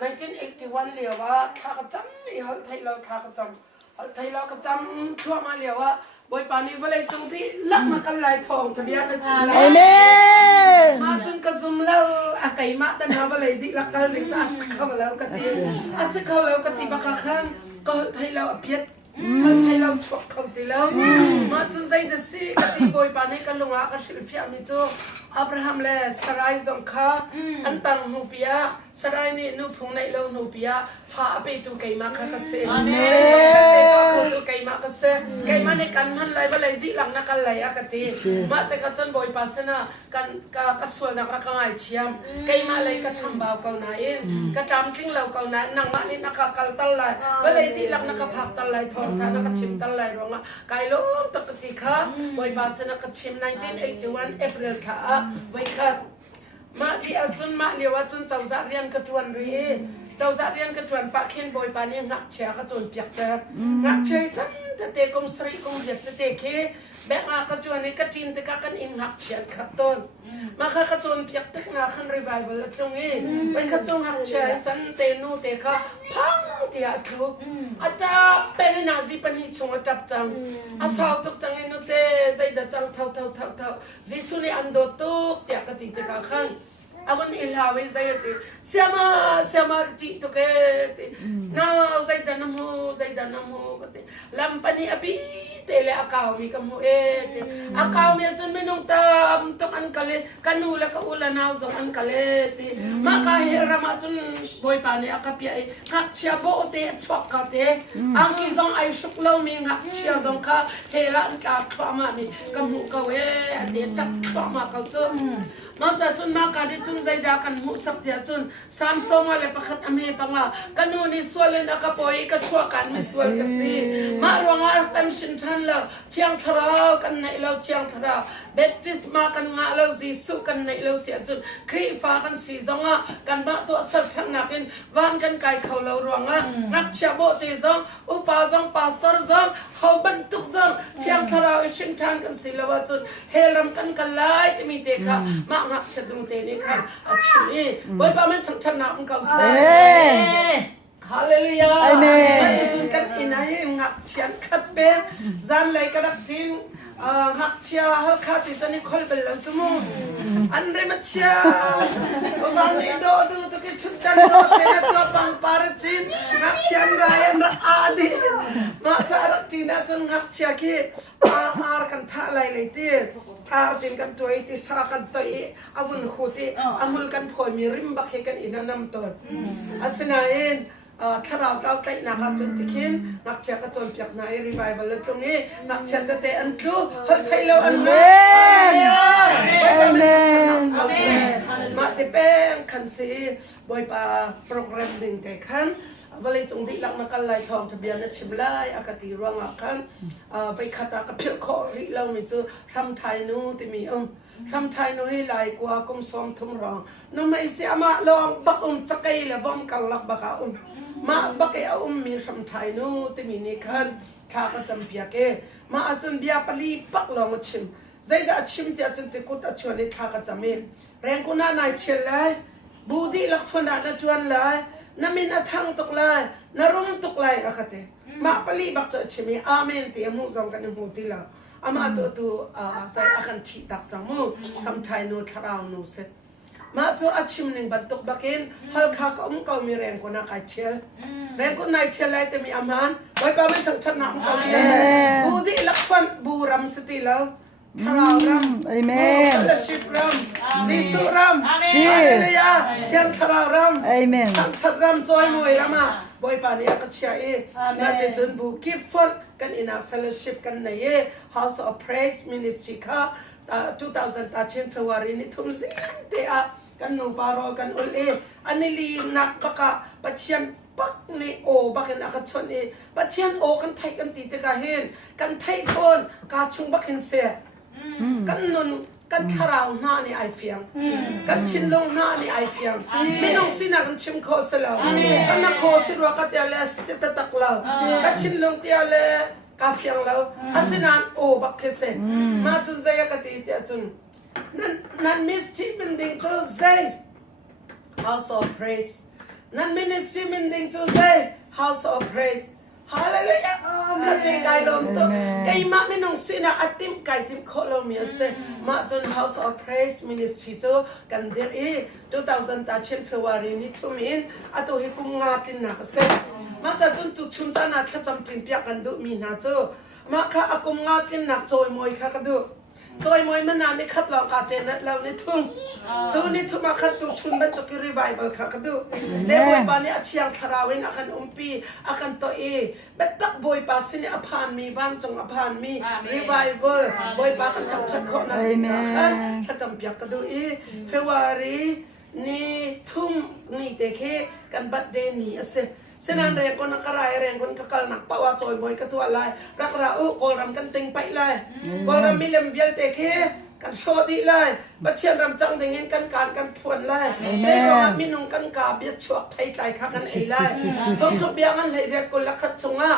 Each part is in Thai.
1981เรียกว่าทากจำมีฮัลไทยเราทากจำฮัลไทยเราก็จำทั่วมาเรียกว่าบอยปานีว่าเลยจงที่ลักมากันลายทองทะเบียนนะจิ๋วแล้วมาจนกระซุ่มแล้วอาไก่มาแต่นาว่าเลยที่ลักกันถึงจะอัสเข้าแล้วกะทิอัสเข้าแล้วกะทิบักข้างก็ไทยเราเพียรให้เราชกเขาตีแล้วมาจนใจเดซี่กติบอยปานีกันลงอาคาชิลฟิอามิโจอับราฮัมเลสรายจงข้าอันตังนูปิยาสรายนี่นูพงในเรานูปิยาพาไปตูไก่มาคักเซ่ตูไก่มาคักเซ่ไก่มาในกันมันไหลบะไหลดิหลังนักกันไหลอากติมาแต่ก็จนบอยปาสนะกันก็สวนนักรักง่ายเชียมไก่มาเลยก็ทำบ่าวเก่าหน่ายก็จำทิ้งเราเก่าหน่ายนังมานี่นักกัลตัลไหลบะไหลดิหลังนักผักตัลไหลทองท่านักชิมตัลไหลร้องอ่ะไก่ล้มตกติค่ะบอยปาสนะก็ชิม1981 April ค่ะไว้ค่ะมาที่อาจุนมาเรียกว่าจุนเจ้าสาวเรียนกระจวนรีเจ้าสาวเรียนกระจวนปะเข็นบอยปานี่งักเชียกระจวนเปียกแต่งักเชียจันจะเตะกงสรีกงเดียดจะเตะเคแบกอากระจวนนี่กระจินตะกันอินงักเชียขัดต้นมาค่ะกระจวนเปียกตึกนาขันรีไวเวลตรงนี้เป็นกระจวนงักเชียจันเตนูเตะค่ะพังเตียทุกอาจจะเป็นนาซีปนิชงจับจังอาสาวตุกจังเอนุเตใจดัจังเท่าจิสุนีอันโดตุกเตียกติดตะกันawan ilhawi zayati siama ti to ke na zaidanamu kate lampani abi tele akawi kamu akawi chun minung tam to an kale kanula ka ulana zo an kale ti maka herama chun boy pani akapia ngak chia bo te chokate angki zong ai shuklo mi ngak chia zong ka hela an ka khama ni kamu ka we ate tak khama ka chuมาจากจุนมาการที่จุนใจดากันหุสับเดียจุนสามสองอะไรประคัตอเมปังอ่ะกันนูนี่ส่วนเลยนักปอยก็ชั่วกันไม่ส่วนกันสิมารวงอากันชินทันแล้วเชียงทรากันในเราเชียงทราเบติสมากันงาเราจีสุกันในเราเสียจุนครีฟ้ากันสีจงอ่ะกันมาตัวสับทันนักเป็นวันกันไก่เขาเรารวงอ่ะนักเชียโบตีจงอุปาจงปาสตอร์จงเขาบรรทุกจงเชียงทราชินทันกันสีแล้วว่าจุนเฮรัมกันกันไล่ที่มีเด็กค่ะมางักเชดุงเตนี่ค่ะอัชมีบอยปามันทั้งชนะมันเขาเซ่ฮาเลลูยาอาเมนมันจุนกันอินให้งักเชียนขัดเป็นจันเลยกระดับจริงงักเชียฮัลคาติตอนนี้คอลเบลล์สมุนอันเรมัชเชียบางทีดูตุกิชุดกันดูเทนตัวปังปาร์จินงักเชียนรายนอาดีมาสารจีน่าจนงักเชียคีอาร์กันท่าไรเลยตีอาร์ตินกันตัวไอติสากันตัวไออาวุนขุติอามุลกันพอยมีริมบักเฮกันอินานำตัวอาสนาเองถ้าเราเอาไก่นักจนติกินนักเชียก็จนเปียกนายรีไวบัลตรงนี้นักเชียก็เตะอันดูไทยเราอันนี้มาเตะแป้งคันซีบอยปาโปรแกรมหนึ่งแต่ขันวันเลยจงที่หลังนักการไล่ทองทะเบียนนัดชิมไล่อากาศตีรวงอ่ะขันไปขัดตากับเพียงคอริเราไม่เจอทำไทยนู้ที่มีทำไทยนู้ให้ไล่กว่ากุมซองทุ่มรองนู้ไม่เสียมาลองบักจะไกลเลยว่ามกันลักบักมาบักมีทำไทยนู้ที่มีนี่ขันข้าก็จำเปียกมาอาจารย์เบียปลีปักลองชิมใจได้ชิมที่อาจารย์ติกุตชวนนี่ข้าก็จำเองแรงกุน่านายเชลเลยบูดีลักษณะนั้นชวนเลยน้ำมินทังตุกไลนรุ่งตุกไลอะค่ะเตมาปลีบักจะชิมีอาเมนเตียมูจงกันหูตีละอามาจะตัวใจอากันทีตักจังมูทำไทยนูทราวนูเสมาจะอาชิมหนึ่งบันตุกบักเอนฮัลคาก็ก็มีแรงกุน่าไกเชลแรงกุน่าเชลไลแต่มีอามันไว้ปาไม่ถึงชนะมันก็เสบูดีลักษณะบูรัมสติแล้วทราวรัมอาเมนชิบรัมซิสุรัมฮาเลลูยาเชียงทราวรัมอาเมนทรามจอยมวยรัมบอยปานีก็เชียน่าจะจนบุกิฟต์กันอินาเฟลชิพกันใน House of Praise Ministry ค่ะ2013 February นี้ทุ่มสิเตะกันนูปารอกันอุลอันนี้ลีนักปะกะปัจเจียนปักนี่โอบักเห็นอากาศชนปัจเจียนโอกันไทยกันตีเตกาเห็นกันไทยคนกาชุงบักเห็นเสียกันนุนกันทาราวหน้านี่ไอเฟียงกันชินลงหน้านี่ไอเฟียงไม่ต้องสินะกันชิมโคสแล้วกันนักโคสิรัวกันเตียเลสิตตักแล้วกันชินลงเตียเลกาเฟียงแล้วอาศินันโอบักเสมาจุนใจกันตีเตียจุนนั่นมิสที่เป็นดิ่งตัวใจ House of Praise นั้น ministry meaning to say house of praise hallelujah คันติไกลมตัวไกมาไม่นงสินะอัติมไกติมโคโลมีเสมาจน house of praise ministry ตัวกันเดรี2000ตาเช่น February นี้ทุ่มินอะตัวให้กุมงาตินนักเสมาจะจนตุชุนจานาขจำตินเปียกันดูมีนาตัวมาค่ะอากุมงาตินนักจอยมวยค่ะกันดูจอยมวยมันนานนี่คัดลองกาเจนัดแล้วนี่ทุ่งจูนี่ทุ่งมาคัดตุชุนเป็นตุกิรีไวเบิลค่ะกันดูเลี้ยบอยปานี่อาเชียงคาราวินอาคันปีอาคันตัวเบ็ดตักบอยปาสินี่อภานมีวันจงอภานมีรีไวเบิลบอยปาคันทั้งชัดคนนั้นดีกันชัดจำเปียกกันดูเฟวารีนี่ทุ่งนี่เตะเคกันบัดเดนี่เสเส้นนั้นเรียนคนนักการเรียนคนกัลนักป่าวจอยมวยกระทัวลายรักเราโกรำกันติงไปเลยโกรำมีเล่มเบียลเตะเคกันโชดีเลยบัดเชียนรำจังเด้งกันการกันพวนเลยเด็กว่ามีนุ่งกันกาเบียดชวกไทยไก่ข้ากันเอเลยต้องทุบเบียงันเลยเรียกคนละขัดชงอ่ะ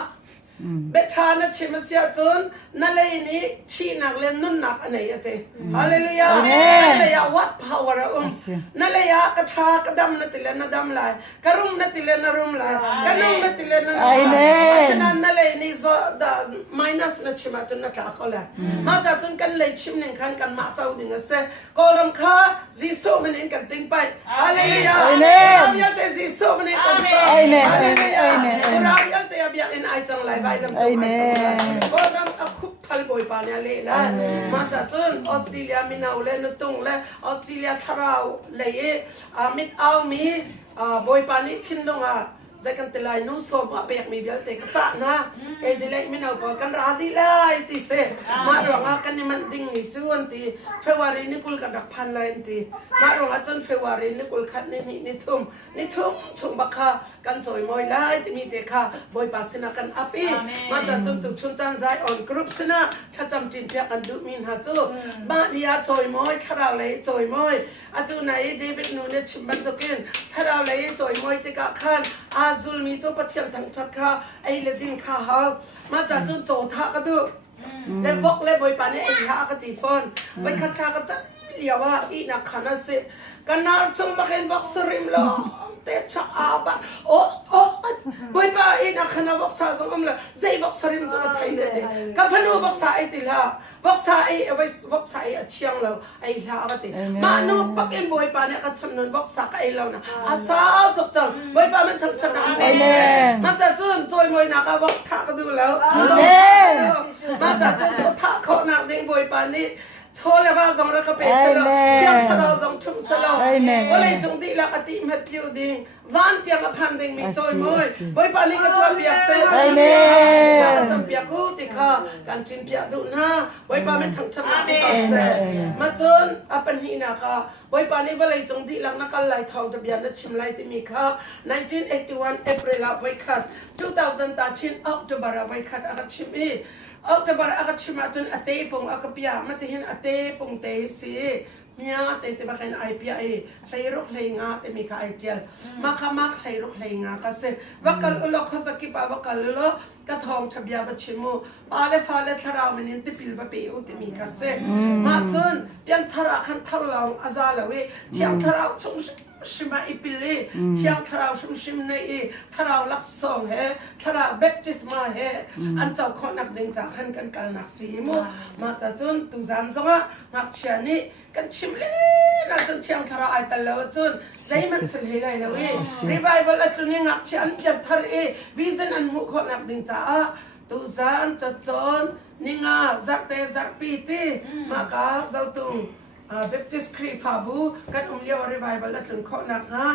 เบทานะชิมเสียจนนั่นเลยนี่ชีนักเล่นนุ่นนักอันไหนเตะฮาเลลูยานั่นเลยวัดพาวระนั่นเลยกระทากระดำนั่นติเลนดำลายกระรุ่มนั่นติเลนรุ่มลายกระนุ่งนั่นติเลนนุ่มฉะนั้นนั่นเลยนี่โซดาminusนะชิมจนนักละก็เลยมาจากจนกันเลยชิมหนึ่งคันกันมาเจ้าหนึ่งเสก็รำคาซีโซมันเองกันติ้งไปฮาเลลูยาเราอยากแต่ซีโซมันเองกันฟ้าฮาเลลูยาเราอยากแต่อยากเอ็นไอจังไรAmen. Orang aku palboy panya le la. Mata chun Australia minau le nutung le Australia tharau le mit au mi boy pani thindonga zakan telai nu so ma pek mi bial te ka cha na e dilai minau ko kan ra di lai ti se ma ronga kan ni man ding ni chuan ti February ni kul kan rak phan lai ti ma ronga chun February ni kul khat ni thum chum bakha kan choi moi lai ti mi te kha boy pasina kan api ma cha chum tu chun chan zai on group sina cha cham tin pek an du min ha chu ba dia choi moi khara lai choi moi atu nai David nu le chimban to ken khara lai choi moi te ka khan azul mi to pathiam thang chat kha ai le din kha ha ma cha chun cho tha ka du le vok le boy pa ne ai ha ka ti phone bai khat kha ka cha liya wa i na khana se kanar chung bakin vok srim lo te cha aba boy pa i na khana vok sa zong la zai vok srim to ka thai ka te ka phanu vok sa ai ti la vok sa ai vok sa ai a chiang lo ai la ka te ma no bakin boy pa ne ka chon non vok sa ka ai lo na asa tok chang boy pa man thang chana ma cha chun choi moi na ka vok tha ka du lo ma cha chun tha kho na ding boy pa ni Thole ba zong ra ka pe selo chiang thara zong thum selo ole chung di la ka ti met piu ding van tiang a phan ding mi choi moi boy pa ni ka tua piak se amen ka cham piak ku ti kha kan chin piak du na boy pa men thang thang na ka se ma chon a pan hi na ka boy pa ni va lai chung di lang na kal lai thau ta bian na chim lai ti mi kha 1981 April a vai khat 2000 ta chin October a vai khat a chim e October akat simatun ate pong akapya matihin ate pong te si mia te bakin IPA layrok laynga te mika ITL makamak layrok laynga kasi bakal ulo kasaki pa bakal ulo kathong chabya bachimu pale fale tharaw menin tipil ba pe u te mika se matun yan thara khan tharlaw azalawe chiang tharaw chung shima ipili chiang tharaw shim nei tharaw laksong he tharaw baptisma he an chaw khonak ding cha khan kan kal nak si mu ma cha chun tu zan zonga nak chiani kan chimle na chun chiang tharaw ai tal law chun zai man sil he lai lawi revival atuni ngak chian piat thar vision an mu khonak ding cha tu zan cha chon ninga zakte zakpi ti ma ka zautung Baptist Creek Fabu kan umliya revival la tun kho nak ha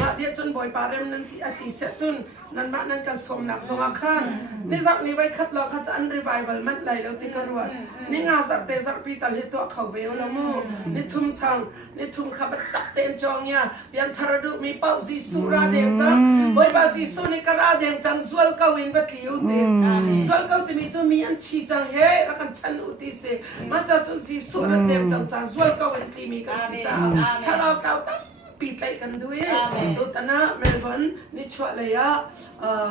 ma dia chun boy parem nan ti ati se chun nan ma nan kan som nak zonga khan ni zak ni vai khat lo kha chan revival man lai lo ti karwa ni nga zak te zak pi tal hi to khau ve lo mu ni thum chang ni thum kha bat tak ten chong ya yan tharadu mi pau ji sura deng chang boy ba ji su ni kara deng chang zual ka win bat liu te zual ka ti mi chu mi an chi chang he ra kan chan u ti se ma cha chu ji sura deng chang cha zual ka win ti mi ka si cha tharau ka taปีไตกันด้วยดูตนะเมลเบิร์นนิชวะเลยอะ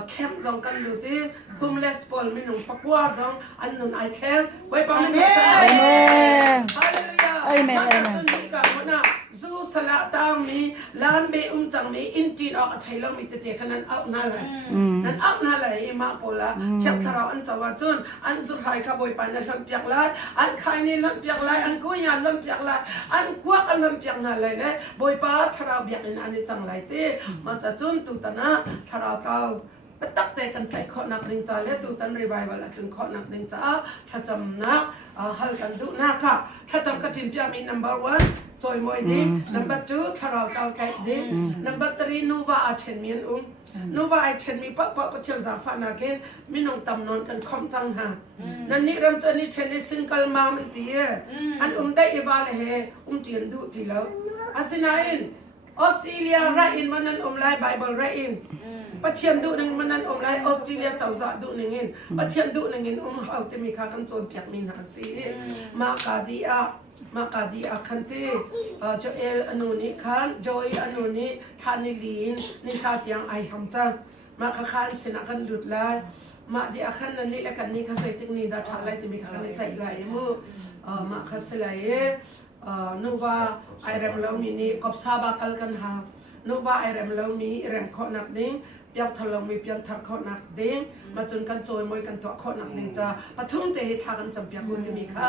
แคมป์จงกันดูที่คุมเลสปอลมีหนุ่มปักว่าจงอันนุ่นไอแคมป์ไว้ปามันจะฮาเลลูยามาจากจุดนี้กันนะซู สละตามมีล้านเบจังมีอินจีนออกไทยเรามีแต่เจขนั้นเอาหน้าไหลนั้นเอาหน้าไหลมาโปละเช็คทารอันจาวาจุนอันสุดท้ายขบวยปานนั้นหล่นเปียกไหลอันใครนี่หล่นเปียกไหลอันกุยานหล่นเปียกไหลอันกวักอันหล่นเปียกนั่นเลยเลยบวยปาทาราวเบียกอันนี้จังไหลเต้มาจะจุนตุตนะทาราวเก่าไปตักแต่กันไก่ข้อนักหนึ่งจ้าและตูตันรีไววัลละถึงข้อนักหนึ่งจ้าถ้าจำนะฮัลกันดูนะค่ะถ้าจำกระถิ่นพิามี number 1จอยมวยดิ้ง number 2ทาราวเก่าไก่ดิ้ง number 3นูวาอาเชนมีนนูวาอาเชนมีปะเชียงสาฟานาเกนมีน้องตำนอนกันคอมจังหานั่นนี่รำจันนี่เชนนี่ซิงเกิลมามันตีอันได้อีวาเลเจียนดูทีแล้วอาสินาอินออสเตรเลียไรอินมันนั่นไลไบเบิลไรอินปัจเจียนดูหนึ่งมันนั่นไลออสเตรเลียเจ้าจะดูหนึ่งอินปัจเจียนดูหนึ่งอินเขาจะมีค่ากันโจนเปียกมีนาซีมากาดีอาคันตีโจเอลอนุนิคันจอยอนุนิทานิลีนนิคาเตียงไอฮัมจังมาคานสินักันดุดไลมาดีอาคันนั่นนี่และกันนี่ข้าใส่ติ๊กนี่ดาทาไลจะมีค่ากันใจไหลมือมาข้าใส่ไหลนูว่าไอเรมเรามีนี่กบซาบาคัลกันหานูว่าไอเรมเรามีเรมข้อนักดิ้งเปียกทะลงมีเปียกทักข้อนักดิ้งมาจนกันโจยมวยกันตัวข้อนักดิ้งจ้าปทุมเตะทากันจำเปียกคุณจะมีค่ะ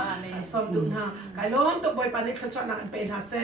สมดุลฮะไก่ล้มตัวบอยปานิชชอนักเป็นฮาเซ่